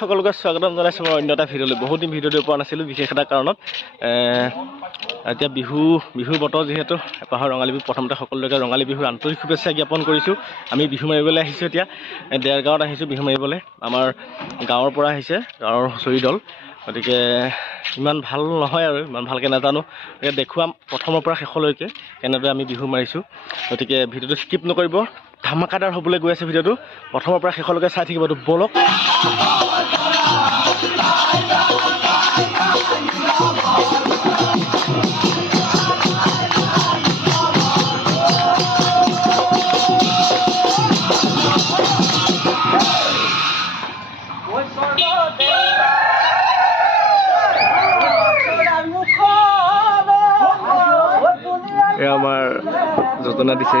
সকলোকে স্বাগতম জনাইছোঁ মই অন্য এটা ভিডিঅ'লৈ। বহুত দিন ভিডিঅ' দিব পৰা নাছিলোঁ বিশেষ এটা কাৰণত। এতিয়া বিহুৰ বতৰ যিহেতু এপাহৰ ৰঙালী বিহু প্ৰথমতে সকলোকে ৰঙালী বিহুৰ আন্তৰিক শুভেচ্ছা জ্ঞাপন কৰিছোঁ। আমি বিহু মাৰিবলৈ আহিছোঁ এতিয়া দেৰগাঁৱত আহিছোঁ বিহু মাৰিবলৈ। আমাৰ গাঁৱৰ পৰা আহিছে গাঁৱৰ হুঁচৰি দল, গতিকে ইমান ভাল নহয় আৰু ইমান ভালকৈ নাজানো। গতিকে দেখুৱাম প্ৰথমৰ পৰা শেষলৈকে কেনেদৰে আমি বিহু মাৰিছোঁ। গতিকে ভিডিঅ'টো স্কিপ নকৰিব, ধামাকাদাৰ হ'বলৈ গৈ আছে ভিডিঅ'টো, প্ৰথমৰ পৰা শেষলৈকে চাই থাকিব। ব'লক আমাৰ যোজনা দিছে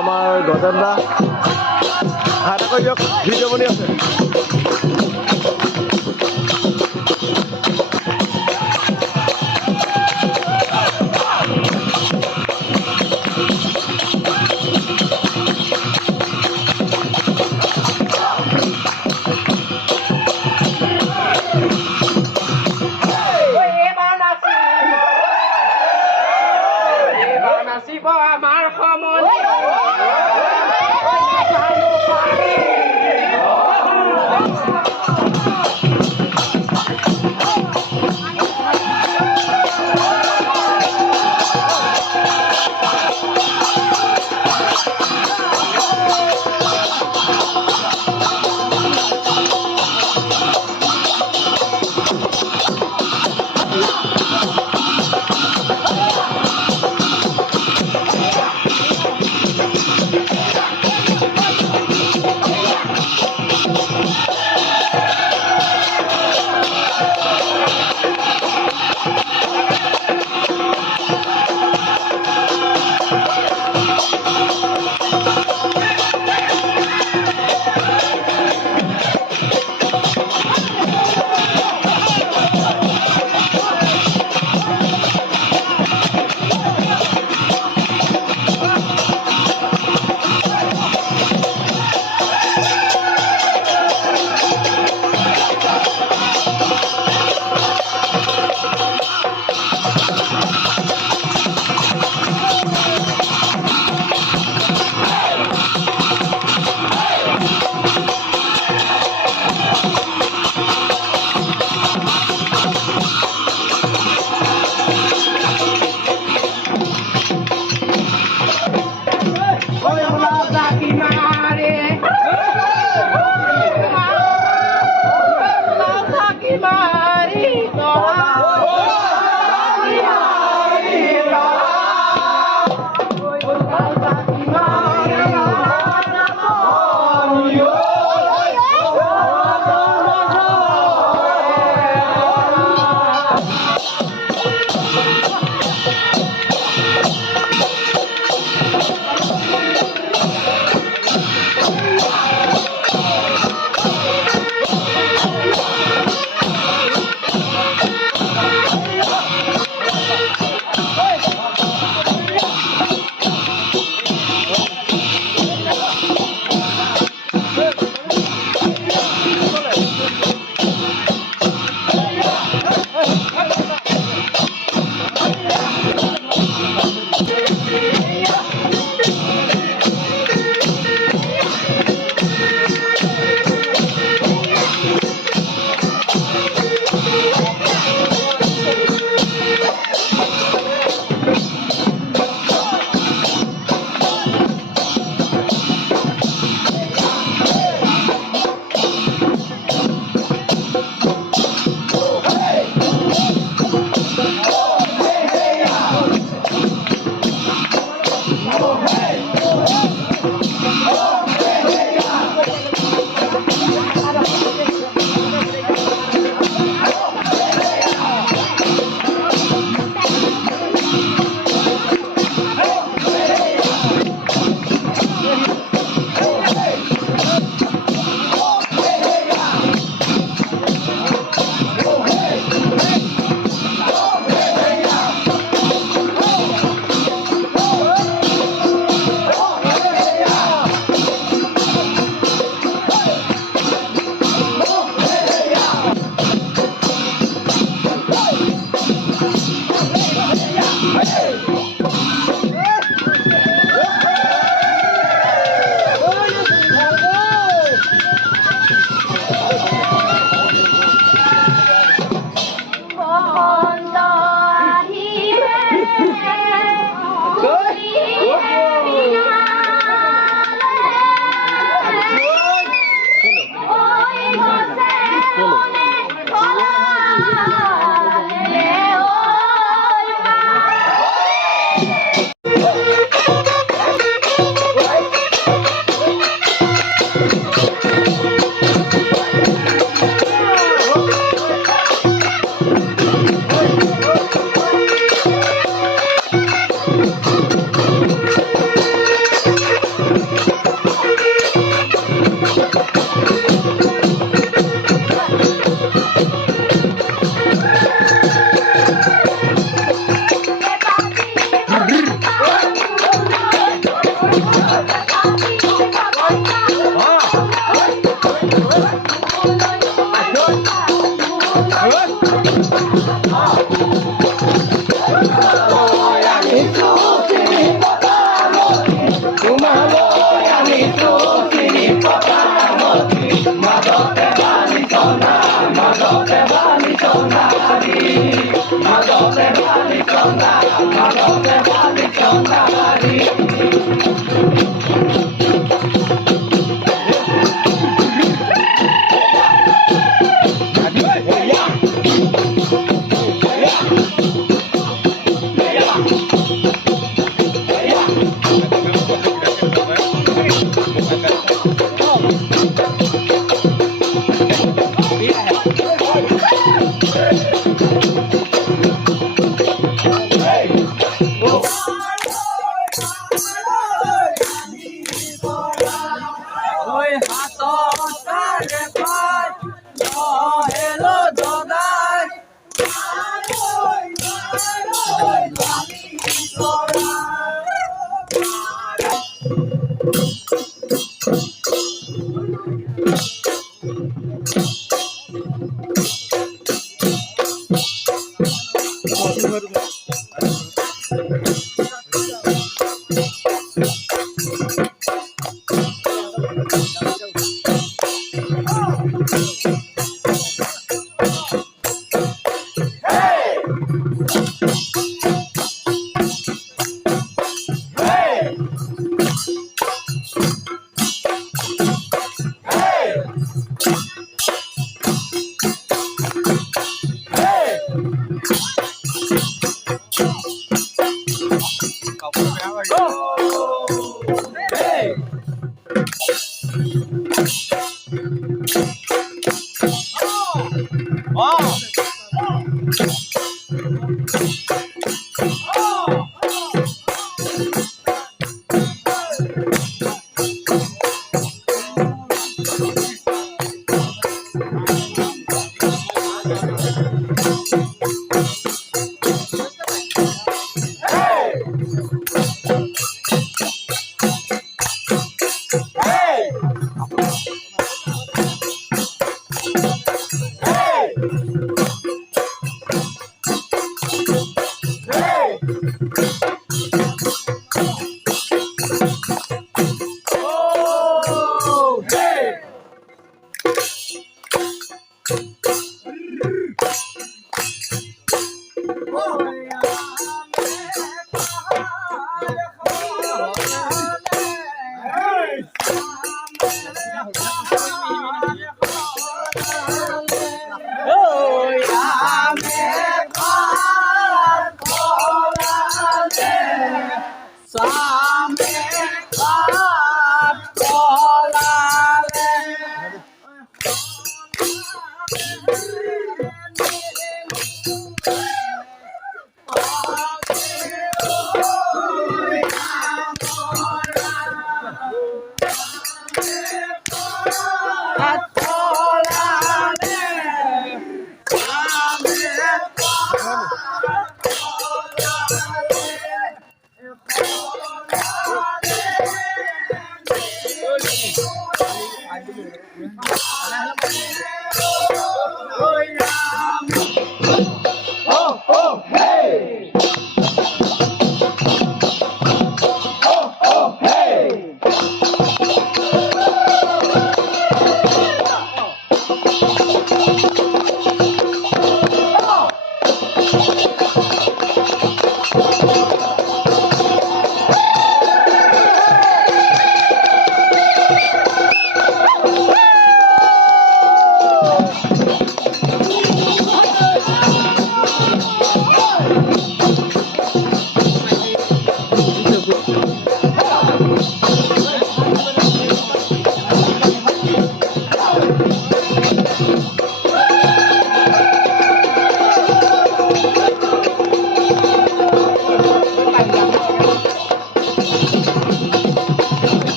আমাৰ গজেন দা হাত কৰি দিয়ক, ভিডিঅ' বনি আছে।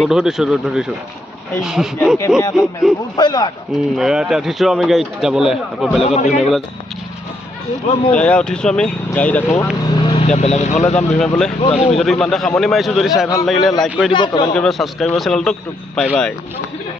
रोड दिছোঁ উঠিছোঁ আমি গাড়ীত যাবলৈ আকৌ বেলেগত বিহু মাৰিবলৈ এয়া উঠিছোঁ আমি গাড়ীত আকৌ এতিয়া বেলেগ এখনলৈ যাম বিহু মাৰিবলৈ আজি ভিডিঅ'টো ইমানতে সামৰণি মাৰিছোঁ যদি চাই ভাল লাগিলে লাইক কৰি দিব কমেণ্ট কৰিব ছাবস্ক্ৰাইব কৰিব চেনেলটোক বাই বাই।